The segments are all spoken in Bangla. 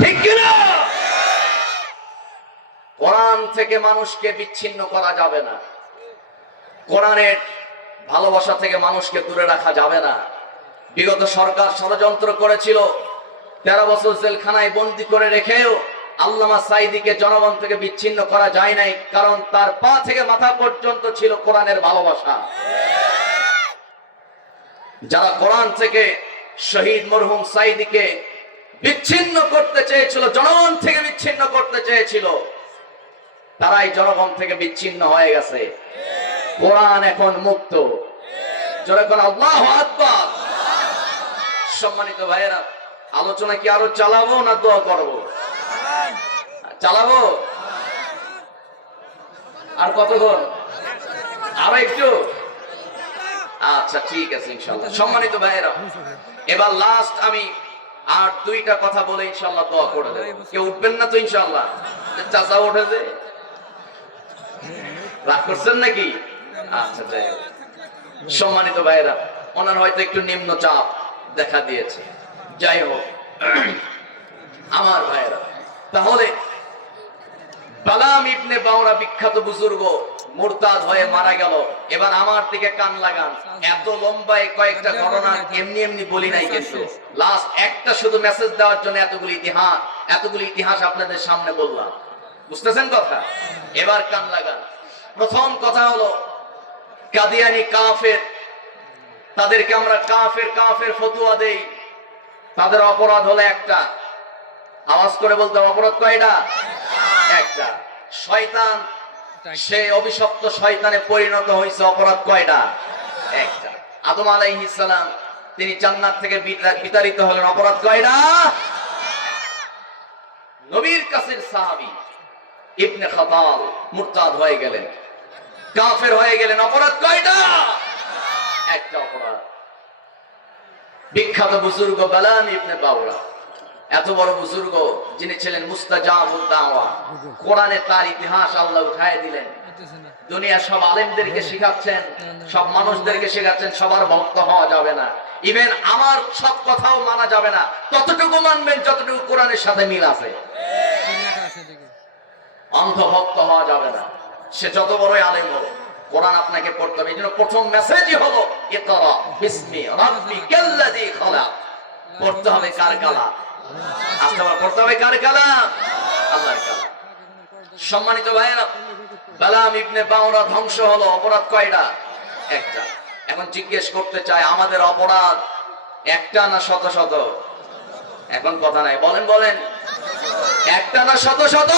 ঠিক কিনা? কোরআন থেকে মানুষকে বিচ্ছিন্ন করা যাবে না। কোরআনের ভালোবাসা থেকে মানুষকে দূরে রাখা যাবে না। বিগত সরকার ষড়যন্ত্র করেছিল, তেরো বছর জেলখানায় বন্দি করে রেখেও আল্লামা সাইদিকে জনগণ থেকে বিচ্ছিন্ন করা যায় নাই, কারণ তার পা থেকে মাথা পর্যন্ত ছিল কোরআনের ভালোবাসা। যারা কোরআন থেকে শহীদ মরহুম সাইদিকে বিচ্ছিন্ন করতে চেয়েছিল, জনগণ থেকে বিচ্ছিন্ন করতে চেয়েছিল। তারাই জনগণ থেকে বিচ্ছিন্ন হয়ে গেছে। কোরআন এখন মুক্ত। সম্মানিত ভাইয়েরা, আলোচনা কি আরও চালাবো না দোয়া করব? চালাবো? আর কতক্ষণ? আরও একটু? আচ্ছা ঠিক আছে সম্মানিত ভাইয়েরা, এবার লাস্ট আমি আর দুইটা কথা বলে ইনশাল্লাহ দোয়া করে দেবে। কেউ উঠবেন না তো ইনশাল্লাহ চাচা উঠেছে রাগ করছেন নাকি? আচ্ছা যাই। সম্মানিত ভাইরা ওনার হয়তো একটু নিম্ন চাপ দেখা দিয়েছে। যাই হোক। আমার ভাইরা তাহলে বালাম ইবনে বাউরা বিখ্যাত বুজুর্গ মুরতাদ হয়ে মারা গেল। এবার আমার দিকে কান লাগান। এত লম্বায় কয়েকটা ঘটনা এমনি এমনি বলি নাই কিন্তু। লাস্ট একটা শুধু মেসেজ দেওয়ার জন্য এতগুলি ইতিহাস এতগুলি ইতিহাস আপনাদের সামনে বললাম। বুঝতেছেন কথা? এবার কান লাগান। প্রথম কথা হলো, কাদিয়ানি কাফের, তাদেরকে আমরা কাফের কাফের ফতুয়া দেই। তাদের অপরাধ হলো একটা। আওয়াজ করে বলতে অপরাধ কয়টা? একটা। শয়তান সে অভিশপ্ত শয়তানে পরিণত হয়েছে অপরাধ কয়টা? একটা। আদম আলাইহিস সালাম তিনি জান্নাত থেকে বিতাড়িত হলেন অপরাধ কয়টা? নবীর কাছের সাহাবী ইবনে খাতাল মুরতাদ হয়ে গেলেন। কাফের হয়ে গেলেন অপরাধ কয়টা? একটা অপরাধ। বিখ্যাত বুজুর্গ বালাম ইবনে বাউরা এত বড় বুজুর্গ যিনি ছিলেন মুস্তাজাবুদ দাওয়া, কোরআনে তার ইতিহাস আল্লাহ উঠায় দিলেন। দুনিয়া সব আলেমদেরকে শেখাচ্ছেন, সব মানুষদেরকে শেখাচ্ছেন, সবার ভক্ত হওয়া যাবে না। ইভেন আমার সব কথাও মানা যাবে না। ততটুকু মানবেন, যতটুকু কোরআনের সাথে মিল আছে। অন্ধভক্ত হওয়া যাবে না। সে যত বড়ই আলেম হোক, কোরআন আপনাকে পড়তে হবে। এই জন্য প্রথম মেসেজই হলো, ইকরা বিসমি রাব্বিকাল্লাযী খালাক। পড়তে হবে কার কালাম কালাম? কালাম। সম্মানিত ভাইয়েরা বালাম ইবনে বাউরা ধ্বংস হলো, অপরাধ কয়টা? একটা। এখন জিজ্ঞেস করতে চাই, আমাদের অপরাধ একটা না শত শত? এখন কথা নাই। বলেন বলেন। একটা না শত শত?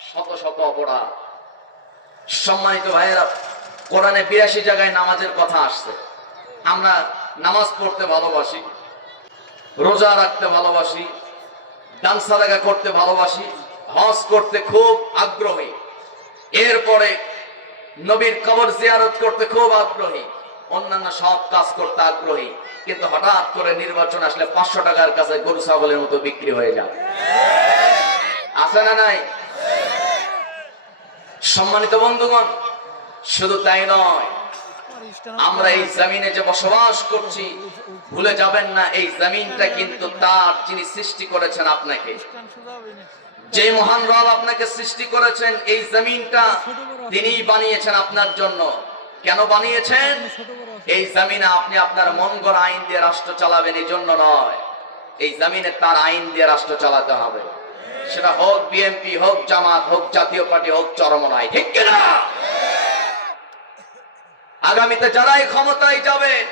শত শত অপরাধ। সম্মানিত ভাইয়েরা, কোরআনে বিরাশি জায়গায় নামাজের কথা আসছে। আমরা নামাজ পড়তে ভালোবাসি। রোজা রাখতে ভালোবাসি দান করতে ভালোবাসি, হজ করতে খুব আগ্রহী। এরপরে নবীর কবর জিয়ারত করতে খুব আগ্রহী। অন্যান্য সব কাজ করতে আগ্রহী। কিন্তু হঠাৎ করে নির্বাচন আসলে পাঁচশো টাকার কাছে গরু, ছাগলের মতো বিক্রি হয়ে যায়। আছে না নাই? সম্মানিত বন্ধুগণ, শুধু তাই নয়, আমরা এই জমিনে যে বসবাস করছি ভুলে যাবেন না, এই জমিনটা কিন্তু তার যিনি সৃষ্টি করেছেন আপনাকে। যে মহান রব আপনাকে সৃষ্টি করেছেন, এই জমিনটা তিনি বানিয়েছেন আপনার জন্য। কেন বানিয়েছেন? এই জমিনে আপনি আপনার মন গড়া আইন দিয়ে রাষ্ট্র চালাবেন, এই জন্য নয়। এই জমিনে তার আইন দিয়ে রাষ্ট্র চালাতে হবে। সেটা হোক বিএনপি হোক জামাত, হোক জাতীয় পার্টি, হোক চরমনাই, ঠিক কিনা? আগামীতে যারাই ক্ষমতায় যাবেন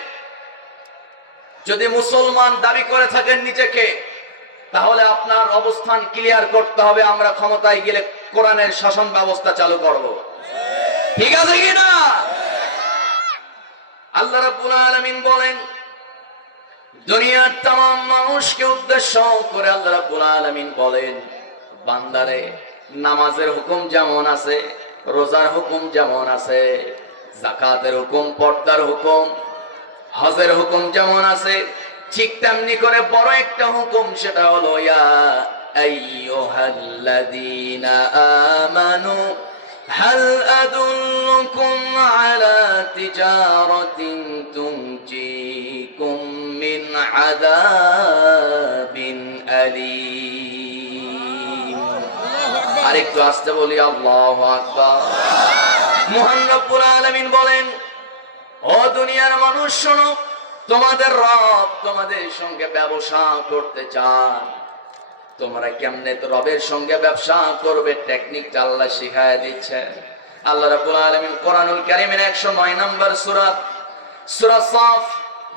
যদি মুসলমান দাবি করে থাকেন নিজেকে, তাহলে আপনার অবস্থান ক্লিয়ার করতে হবে, আমরা ক্ষমতায় গেলে কোরআনের শাসন ব্যবস্থা চালু করব। ঠিক আছে কিনা আল্লাহ রাব্বুল আলামিন বলেন, দুনিয়ার তাম মানুষকে উদ্দেশ্য করে আল্লাহ রাব্বুল আলামিন বলেন, বান্দারে, নামাজের হুকুম যেমন আছে, রোজার হুকুম যেমন আছে জাকাতের হুকুম, পর্দার হুকুম হজের হুকুম যেমন আছে, ঠিক তেমনি করে বড় একটা হুকুম সেটা হলো, ইয়া আইয়ুহাল্লাযীনা আমানু هل أدلكم على تجارة تنجيكم من عذاب أليم আরেকটু আসতে বলি, আল্লাহ আকবার। মহান রব্বুল আলামিন বলেন ও দুনিয়ার মানুষ, শোনো, তোমাদের রব তোমাদের সঙ্গে ব্যবসা করতে চান। তোমরা কেমনে তো রবের সঙ্গে ব্যবসা করবে? টেকনিকটা আল্লাহ শিখায় দিচ্ছে। আল্লাহ রাব্বুল আলামিন কোরআনুল কারীমের 109 নম্বর সূরা সূরা সাফ,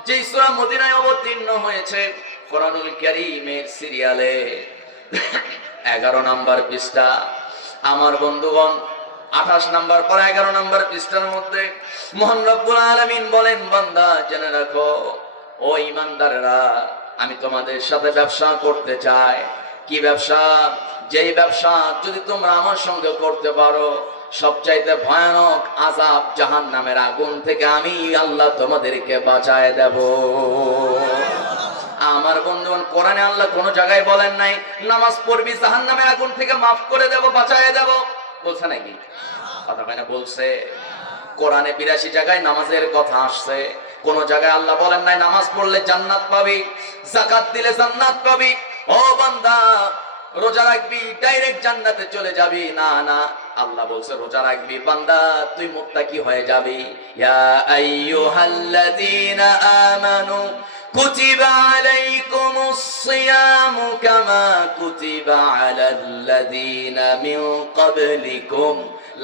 যেই সূরা মদিনায় অবতীর্ণ হয়েছে, কোরআনুল কারীমের সিরিয়ালে। 11 নম্বর পৃষ্ঠা, আমার বন্ধুগণ 28 নম্বর পর এগারো নাম্বার পৃষ্ঠার মধ্যে, মহান রব্বুল আলামিন বলেন, বান্দা, জেনে রাখো, ও ইমানদারেরা আমি তোমাদের সাথে ব্যবসা করতে চাই। কি ব্যবসা? যেই ব্যবসা যদি তোমরা আমার সঙ্গে করতে পারো, সবচাইতে ভয়ানক আজাব জাহান নামের আগুন থেকে আমি আল্লাহ তোমাদেরকে বাঁচায় দেব। আমার বন্ধুগণ, কোরআনে আল্লাহ কোনো জায়গায় বলেন নাই, নামাজ পড়বি জাহান নামের আগুন থেকে মাফ করে দেব, বাঁচায় দেব। বলছে নাকি? কথা হয় না, বলছে, কোরআনে বিরাশি জায়গায় নামাজের কথা আসছে। কোন জায়গায় আল্লাহ বলেন নাই, নামাজ পড়লে জান্নাত পাবি জাকাত দিলে জান্নাত পাবি। ও বান্দা, রোজা রাখবি, ডাইরেক্ট জান্নাতে চলে যাবি। না না, আল্লাহ বলছে, রোজা রাখবি। বান্দা, তুই মুত্তাকি হয়ে যাবি। ইয়া আইয়ুহাল্লাযীনা আমানু কুতিবা আলাইকুমুস সিয়ামু। কামা কুতিবা আলাল্লাযীনা মিন ক্বাবলিকুম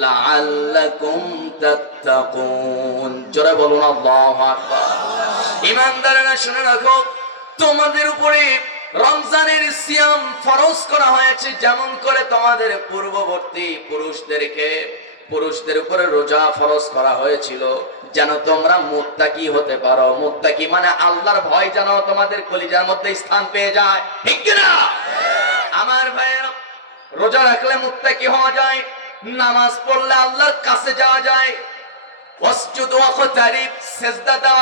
লাআল্লাকুম তাত্তাকুন জোরে বলুন আল্লাহু আকবার ইমানদারেরা শুনে রাখো তোমাদের উপরে রমজানের সিয়াম ফরজ করা হয়েছে যেমন করে তোমাদের পূর্ববর্তী পুরুষদেরকে, পুরুষদের উপরে রোজা ফরজ করা হয়েছিল যেন তোমরা মুত্তাকি হতে পারো। মুত্তাকি মানে আল্লাহর ভয় যেন তোমাদের কলিজার মধ্যে স্থান পেয়ে যায়। ঠিক কিনা? আমার ভাইয়েরা রোজা রাখলে মুত্তাকি হওয়া যায়, নামাজ পড়লে আল্লাহর কাছে যাওয়া যায়।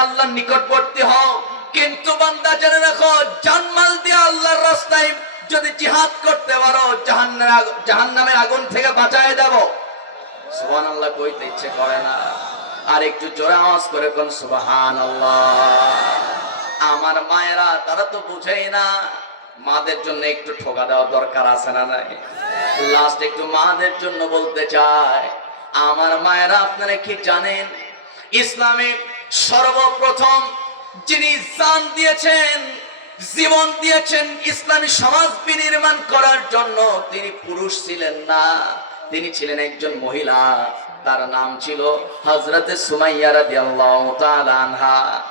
আল্লাহর নিকটবর্তী হও। কিন্তু বান্দা জেনে রাখো, জানমাল দিয়ে আল্লাহর রাস্তায় যদি জিহাদ করতে পারো জাহান্নামের জাহান্নামের আগুন থেকে বাঁচায় দেব। সুবহানাল্লাহ, কইতে ইচ্ছে করে না। আর একটু জোরে আওয়াজ করে কোন সুবহানাল্লাহ। আমার মায়েরা, তারা তো বুঝেই না। মাদের জন্য একটু ঠোকা দেওয়া দরকার আছে না নাই? লাস্ট একটু মাদের জন্য বলতে চাই। আমার মায়েরা আপনারা কি জানেন? ইসলামে সর্বপ্রথম যিনি জান দিয়েছেন, জীবন দিয়েছেন ইসলামী সমাজ বিনির্মাণ করার জন্য তিনি পুরুষ ছিলেন না, তিনি ছিলেন একজন মহিলা। তার নাম ছিল হজরতে সুমাইয়া রাদিয়াল্লাহু তাআলা আনহা।